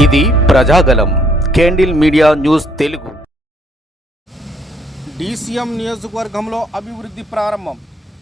ఇది Prajagalam candle media news Telugu. DCM నియోజకవర్గంలో అభివృద్ధి ప్రారంభం.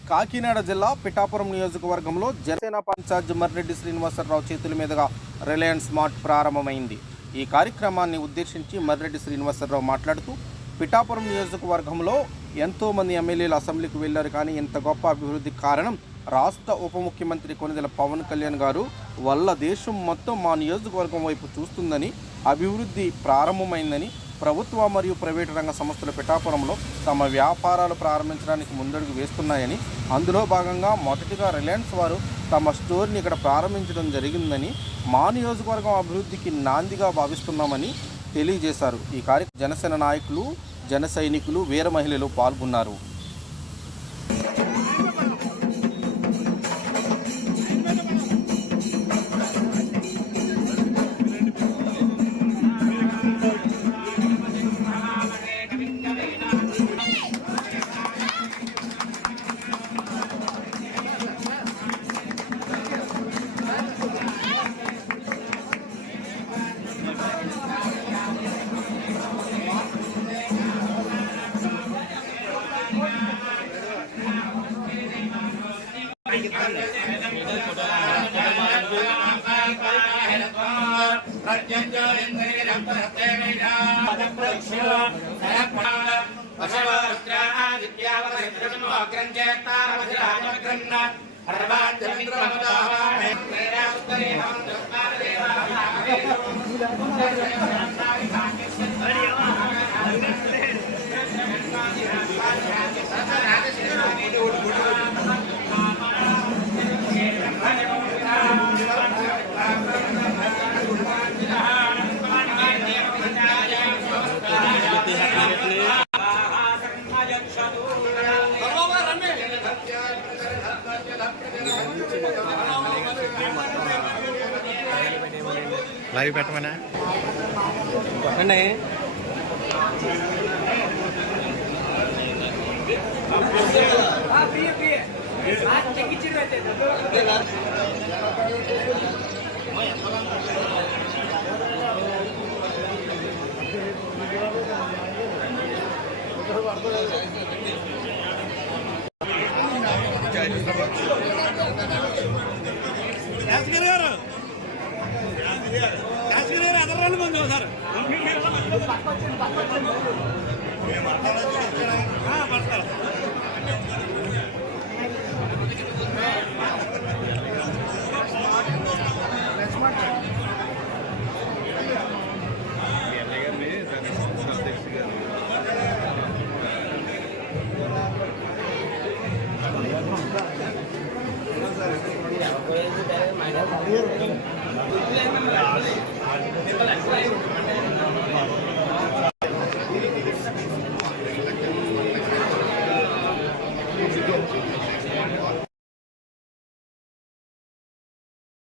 కాకినాడ జిల్లా పిఠాపురం నియోజకవర్గంలో జనసేన పంచాయత్ మర్రెడ్డి శ్రీనివాసరావు చేతుల మీదుగా రిలయన్స్ మార్ట్ ప్రారంభమైంది. ఈ కార్యక్రమాన్ని ఉద్దేశించి మర్రెడ్డి శ్రీనివాసరావు మాట్లాడుతూ, పిఠాపురం నియోజకవర్గంలో ఎంతోమంది ఎమ్మెల్యేలు అసెంబ్లీకి వెళ్లారు, కానీ ఇంత గొప్ప అభివృద్ధి కారణం రాష్ట్ర ఉప ముఖ్యమంత్రి కొణిదెల పవన్ కళ్యాణ్ గారు వల్ల దేశం మొత్తం మా నియోజకవర్గం వైపు చూస్తుందని, అభివృద్ధి ప్రారంభమైందని, ప్రభుత్వ మరియు ప్రైవేటు రంగ సంస్థలు పిఠాపురంలో తమ వ్యాపారాలు ప్రారంభించడానికి ముందడుగు వేస్తున్నాయని, అందులో భాగంగా మొదటిగా రిలయన్స్ వారు తమ స్టోర్ని ఇక్కడ ప్రారంభించడం జరిగిందని, మా నియోజకవర్గం అభివృద్ధికి నాందిగా భావిస్తున్నామని తెలియజేశారు. ఈ కార్యక్రమం జనసేన నాయకులు, జన సైనికులు, వీర మహిళలు పాల్గొన్నారు. లైవ్ పెట్టమనా చెప్పండి.